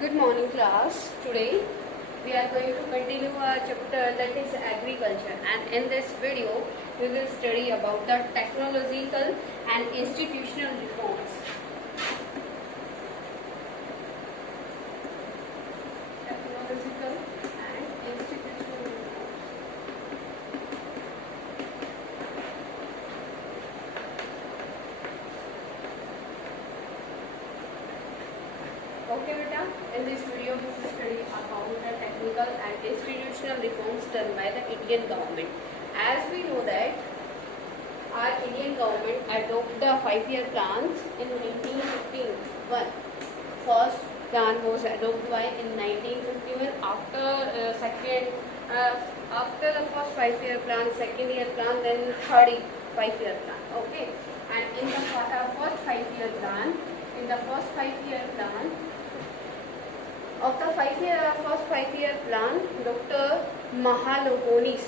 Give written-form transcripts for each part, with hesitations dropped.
Good morning class. Today we are going to continue our chapter that is agriculture, and in this video we will study about the technological and institutional reforms. Technological and institutional reforms. Okay beta, in this video we will study about the technical and institutional reforms done by the Indian government. As we know that our Indian government adopted the 5-year plans in 1951. First plan was adopted by in 1951. After the first 5-year plan, second year plan, then third 5-year plan. Okay, and in the first 5-year plan, of the first 5-year plan, Dr. Mahalogonis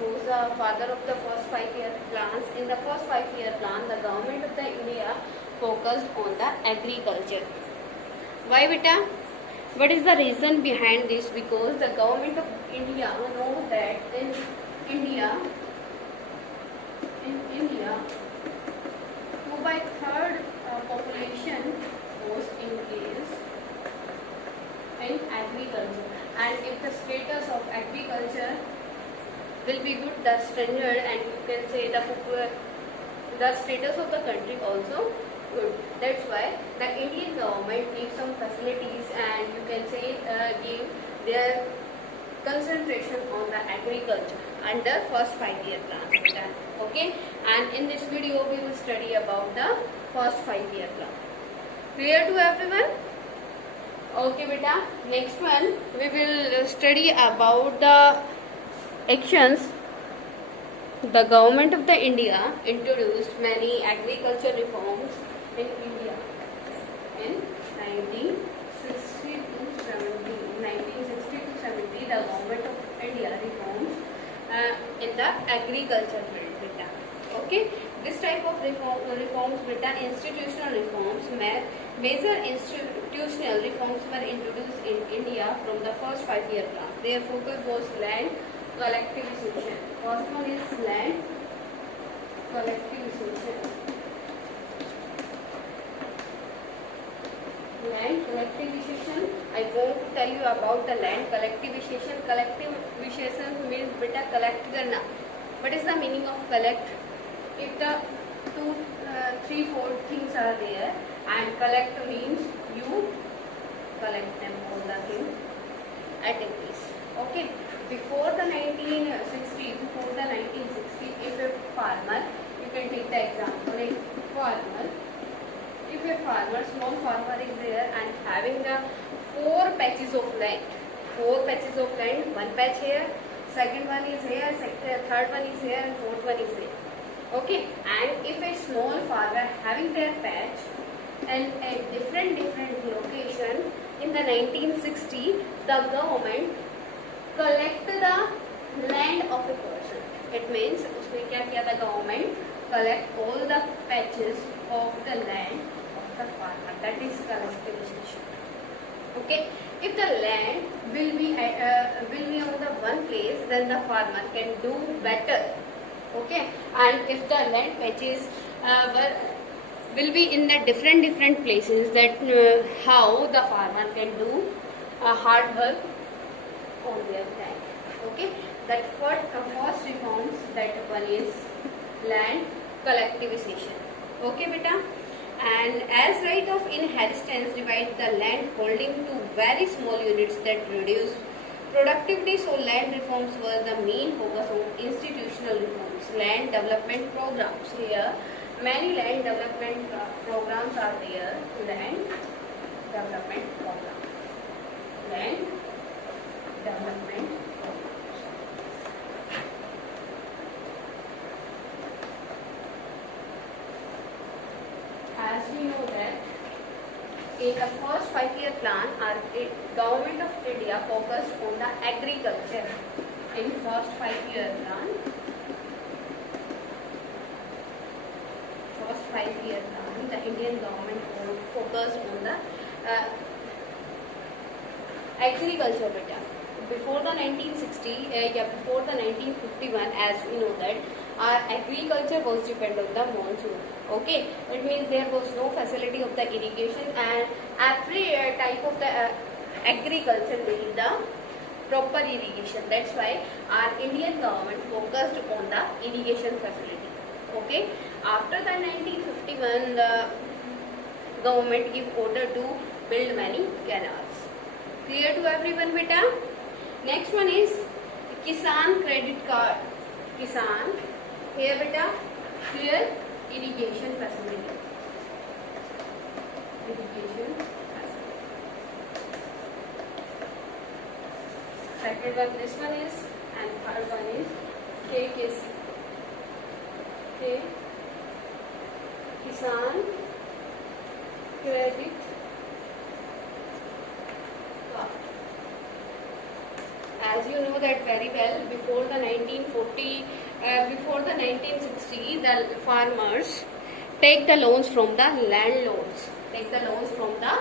was the father of the first 5-year plans. In the first 5-year plan, the government of the India focused on the agriculture. Why beta? What is the reason behind this? Because the government of India know that in India, 2/3 population was engaged in agriculture, and if the status of agriculture will be good, the standard, and you can say the status of the country also good. That's why the Indian government gives some facilities, and you can say give their concentration on the agriculture under first 5-year plan. Okay, and in this video we will study about the first 5-year plan. Clear to everyone? Okay beta, next one we will study about the actions. The government of the India introduced many agriculture reforms in India in 1960 to 70. The government of India reforms in the agriculture field. Beta. Okay, this type of reforms, beta, institutional reforms, major institutional reforms were introduced in India from the first 5-year plan. Their focus was land collectivization. First one is land collectivization. Land collectivization. I want to tell you about the land collectivization. Collectivization means beta collect करना. What is the meaning of collect? If the 2, 3, 4 things are there, and collect means you collect them all the things at a place. Okay. Before the 1960, if a farmer, you can take the example, a farmer. If a small farmer is there and having the 4 patches of land, one patch here, second one is here, third one is here, and fourth one is there. Okay, and if a small farmer having their patch and at different location, in the 1960, the government collect the land of a person. It means उसमें क्या किया था government collect all the patches of the land of the farmer. That is collectivization. Okay, if the land will be on the one place, then the farmer can do better. Okay, and if the land patches will be in the different places, that how the farmer can do hard work on their land. Okay, that first reforms, that one is land collectivization. Okay beta, and as right of inheritance divide the land holding to very small units that reduce productivity. So land reforms were the main focus of institutional reforms. Land development programs. Here many land development programs are there. Land development programs. Land development programs. As we know that in the first 5-year plan, our government of India focused on the agriculture. In first 5-year plan, 5-year plan, the Indian government focused on the agriculture beta. Before the 1960, before the 1951, as we know that our agriculture was dependent on the monsoon. Okay, it means there was no facility of the irrigation, and every type of the agriculture need the proper irrigation. That's why our Indian government focused on the irrigation facility. Okay, after the 1951, the government gave order to build many canals. Clear to everyone, beta? Next one is Kisan credit card. Kisan, here beta, here irrigation facility. Irrigation facility. Second one, this one is, and third one is KKC. Okay. Kisan credit card. As you know that very well, before the 1960, the farmers take the loans from the landlords. Take the loans from the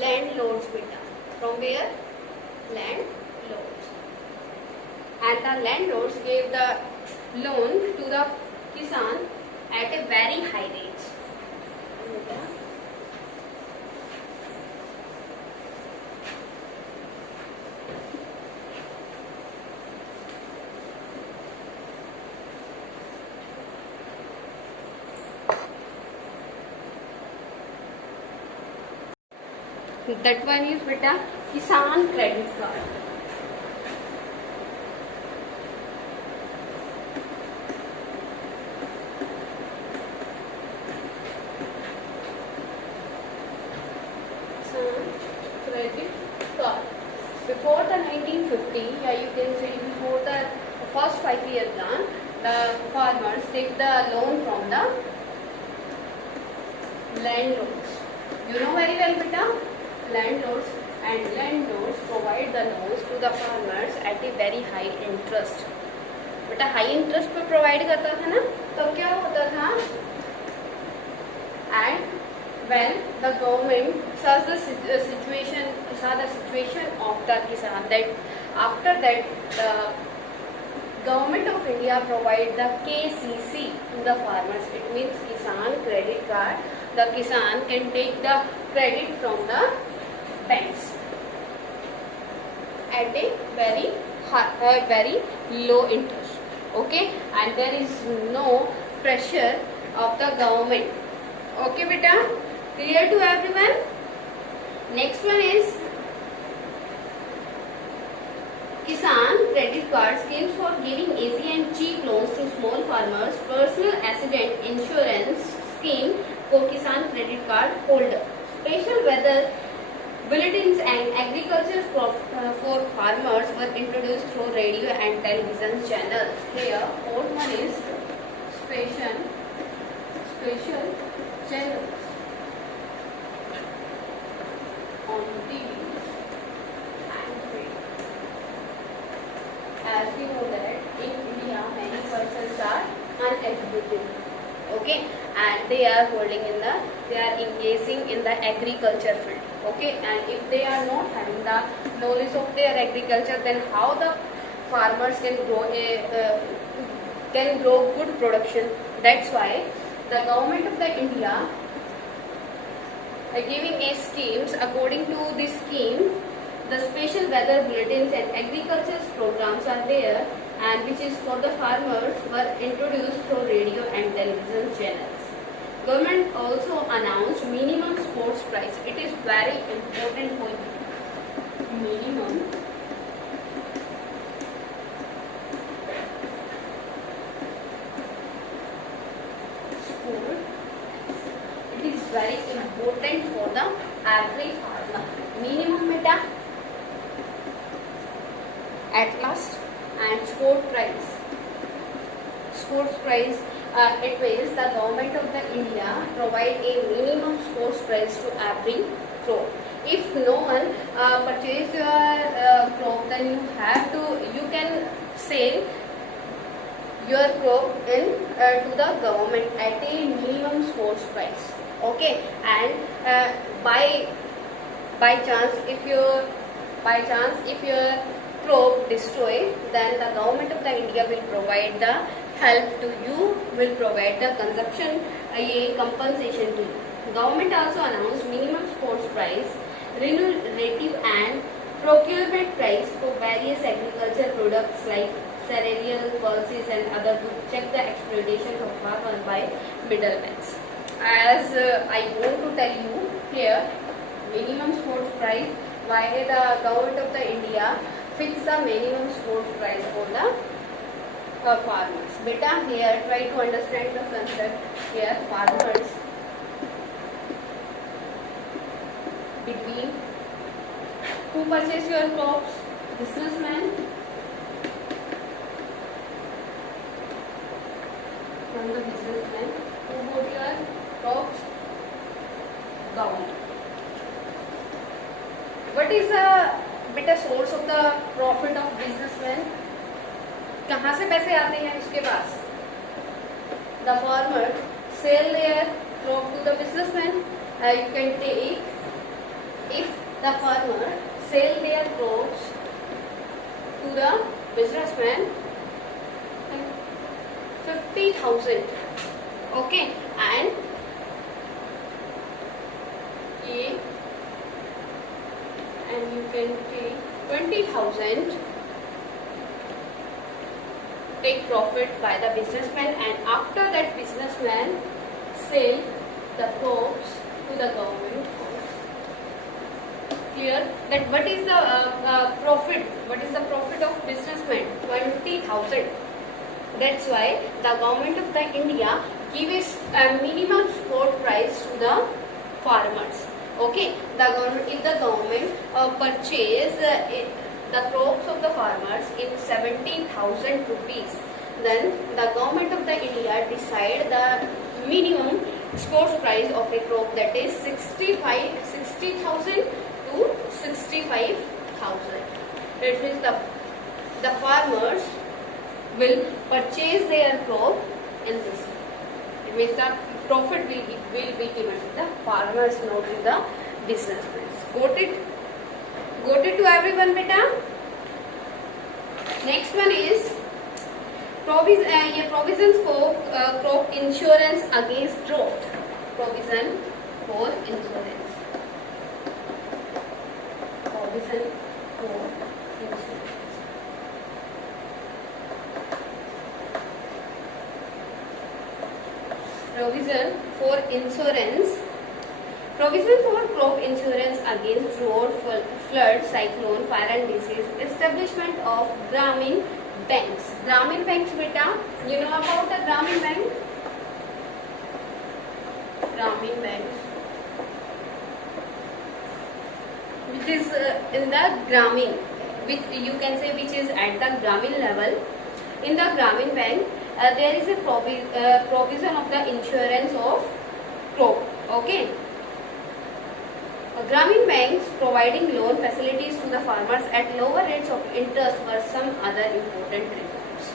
landlords, beta. From where? Landlords. And the landlords gave the loan to the Kisan at a very high rate. That one is beta Kisan credit card. Kisan credit card. Before the 1950, you can say before the first 5-year plan, the farmers take the loan from the landlords. You know very well, beta. Landlords, and landlords provide the loans to the farmers at a very high interest. बेटा high interest पे provide करता था ना, तब क्या होता था? And when the government saw the situation of the Kisan, that after that the government of India provide the KCC to the farmers. It means Kisan credit card. The Kisan can take the credit from the banks at a very low interest. Okay, and there is no pressure of the government. Okay, beta, clear to everyone? Next one is Kisan credit card schemes for giving easy and cheap loans to small farmers. Personal accident insurance scheme for Kisan credit card holder. Special weather bulletins and agriculture for farmers were introduced through radio and television channels. Here, fourth one is special channels on TV and radio. As we know that in India, many persons are uneducated. Okay, and they are engaging in the agriculture field. Okay, and if they are not having the knowledge of their agriculture, then how the farmers can grow good production? That's why the government of the India are giving a schemes. According to this scheme, the special weather bulletins and agriculture programs are there, and which is for the farmers were introduced through radio and television channels. Government also announced minimum sports price. It is very important for you. Minimum sport. It is very important for the every farmer. Minimum beta at last, and sports price. It means the government of the India provide a minimum sports price to every crop. If no one purchase your crop, then you can say your crop in to the government at a minimum source price. Okay, and by chance if your crop destroy, then the government of the India will provide the help to you, will provide the consumption a compensation to you. Government also announced minimum sports price, remunerative and procurement price for various agriculture products like cereal, pulses and other to check the exploitation of farmers by middlemen. As I want to tell you here, minimum sports price, why the government of the India fix the minimum sports price for the farmers. Beta, here try to understand the concept here. Farmers between who purchase your crops? Businessman. From the businessman. Who bought your crops? Government. What is the beta source of the profit of businessman? कहाँ से पैसे आते हैं उसके पास? The farmer sell their crop to the businessman. You can take, if the farmer sell their crops to the businessman, 50,000. Okay, and you can take 20,000. Take profit by the businessman, and after that businessman sell the crops to the government. Clear that what is the profit? What is the profit of businessman? 20,000. That's why the government of the India gives a minimum support price to the farmers. Okay, the government, if the government purchase the crops of the farmers in 17,000 rupees, then the government of the India decide the minimum sports price of a crop, that is 60,000 to 65,000. That means the farmers will purchase their crop in this. It means the profit will be given to the farmers, not to the businessmen. Got it? Got it to everyone, beta? Next one is provisions for crop insurance against drought. Provision for insurance. Provision for insurance. Provision for insurance. Provision for crop insurance against drought, flood, cyclone, fire and disease. Establishment of Gramin banks. Gramin banks, beta. You know about the Gramin bank? Gramin banks, which is in the Gramin, which you can say which is at the Gramin level. In the Gramin bank, there is a provision of the insurance of crop. Okay. Gramin banks providing loan facilities to the farmers at lower rates of interest were some other important reforms.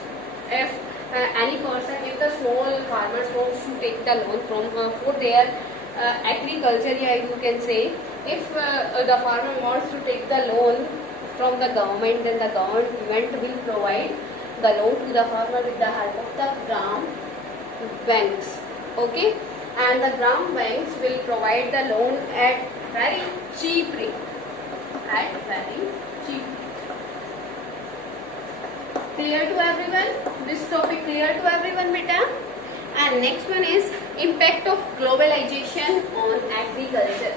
If any person, if the small farmers wants to take the loan from for their agriculture, yeah, you can say, if the farmer wants to take the loan from the government, then the government will provide the loan to the farmer with the help of the Gram banks. Okay, and the Gram banks will provide the loan at very cheap rate. At very cheap rate. Clear to everyone? This topic clear to everyone, beta? And next one is impact of globalization on agriculture.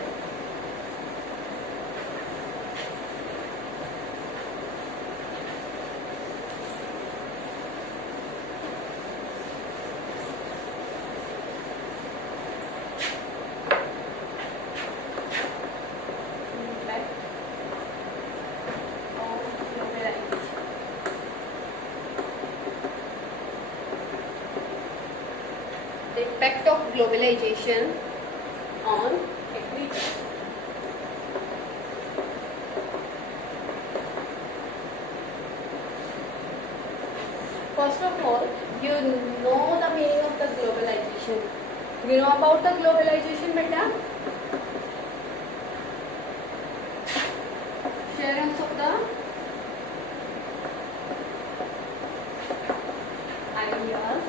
The impact of globalization on agriculture. First of all, you know the meaning of the globalization. You know about the globalization, beta? Shares of the ideas,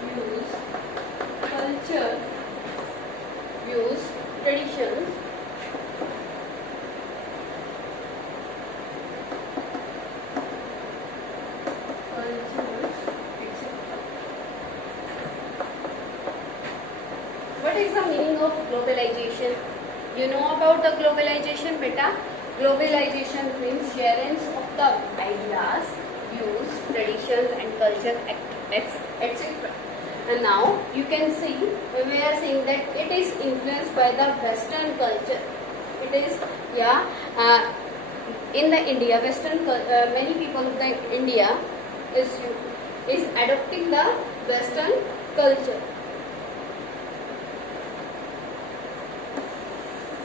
views, culture, views, traditions, cultures, etc. What is the meaning of globalization? You know about the globalization, beta? Globalization means sharing of the ideas, views, traditions and culture, etc. And now you can see we are saying that it is influenced by the Western culture. It is in the India, many people of the India is adopting the Western culture.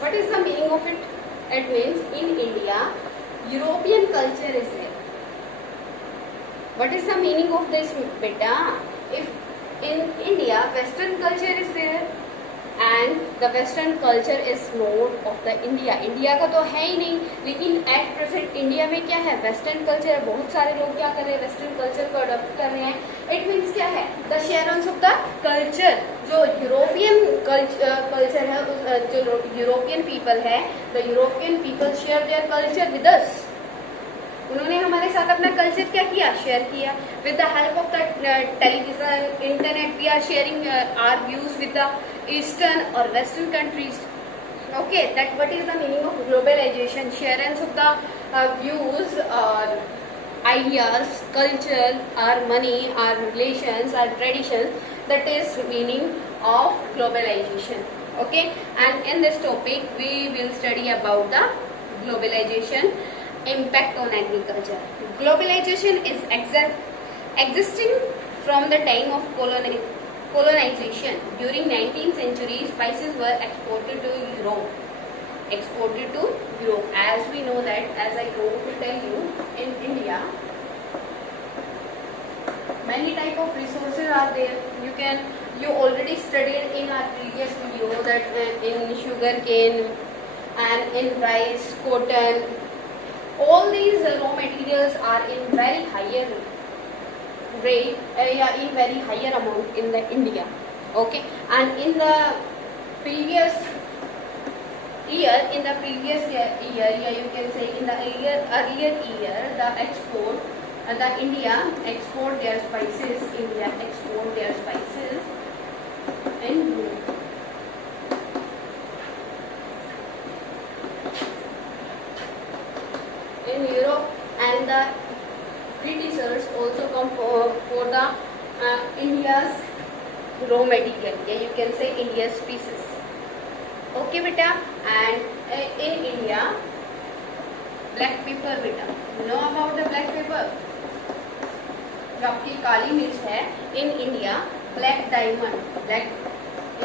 What is the meaning of it? It means in India, European culture is there. What is the meaning of this, beta? If in India, Western culture is there and the Western culture is more of the India. India का तो है ही नहीं, लेकिन at present India में क्या है? Western culture. बहुत सारे लोग क्या कर रहे हैं? Western culture को adopt कर रहे हैं. It means क्या है? The shares of the culture. जो यूरोपियन कल्चर है, जो यूरोपियन पीपल है, the European people share their culture with us. उन्होंने हमारे साथ अपना कल्चर क्या किया? शेयर किया. With the help of the television, internet, we are sharing our views with the eastern और western countries. Okay, that what is the meaning of globalization? Sharing of the views or ideas, culture, our money, our relations, our traditions. That is meaning of globalization. Okay, and in this topic we will study about the globalization impact on agriculture. Globalization is existing from the time of colonization. During 19th century, spices were exported to Europe. As we know that, as I go to tell you, in India, many type of resources are there. You already studied in our previous video that in sugarcane and in rice, cotton, all these raw materials are in very higher rate, in very higher amount in the India. Okay, and in the previous year, you can say in the earlier year, the India export their spices in Europe. And the Britishers also come for the India's raw material. You can say India's species. Okay, beta. And in India, black pepper, beta. You know about the black pepper? जो आपकी काली मिर्च है, in India, black diamond.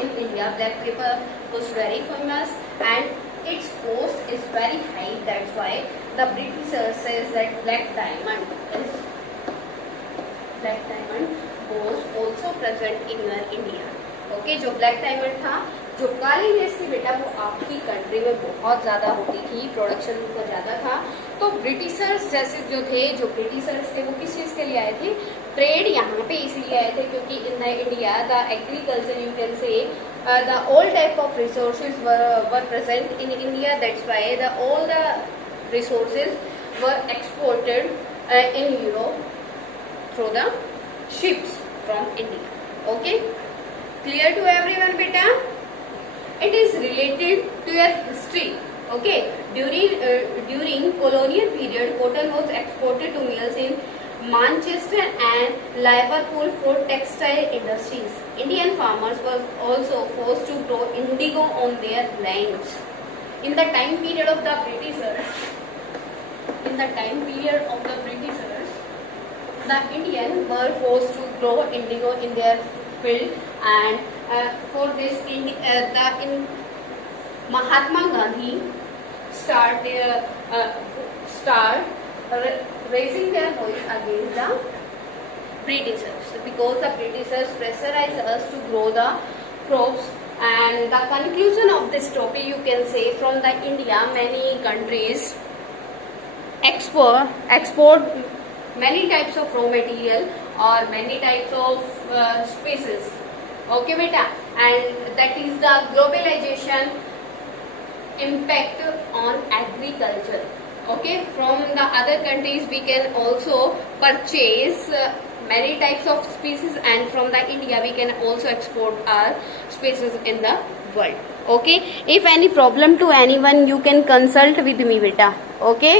In India, black pepper was very famous and its cost is very high. That's why the Britishers says that black diamond was also present in your India. Okay, जो black diamond था, जो काली मिर्च थी बेटा, वो आपकी country में बहुत ज़्यादा होती थी, प्रोडक्शन उनका ज़्यादा था. तो ब्रिटिशर्स जैसे जो ब्रिटिशर्स थे वो किस चीज़ के लिए आए थे? ट्रेड यहाँ पे इसीलिए आए थे क्योंकि in the India the agriculture, you can say the all type of resources were present in India. That's why all the resources were exported in Europe through the ships from India. Okay, clear to everyone, beta? It is related to your history. Okay, during colonial period, cotton was exported to mills in Manchester and Liverpool for textile industries. Indian farmers were also forced to grow indigo on their lands. In the time period of the Britishers, the Indians were forced to grow indigo in their field, and for this, Mahatma Gandhi start raising their voice against the Britishers, because the Britishers pressurized us to grow the crops. And the conclusion of this topic, you can say, from the India, many countries export many types of raw material or many types of species. Okay, beta, and that is the globalization impact on agriculture. Okay, from the other countries we can also purchase many types of species, and from the India we can also export our species in the world. Okay, if any problem to anyone, you can consult with me, beta. Okay.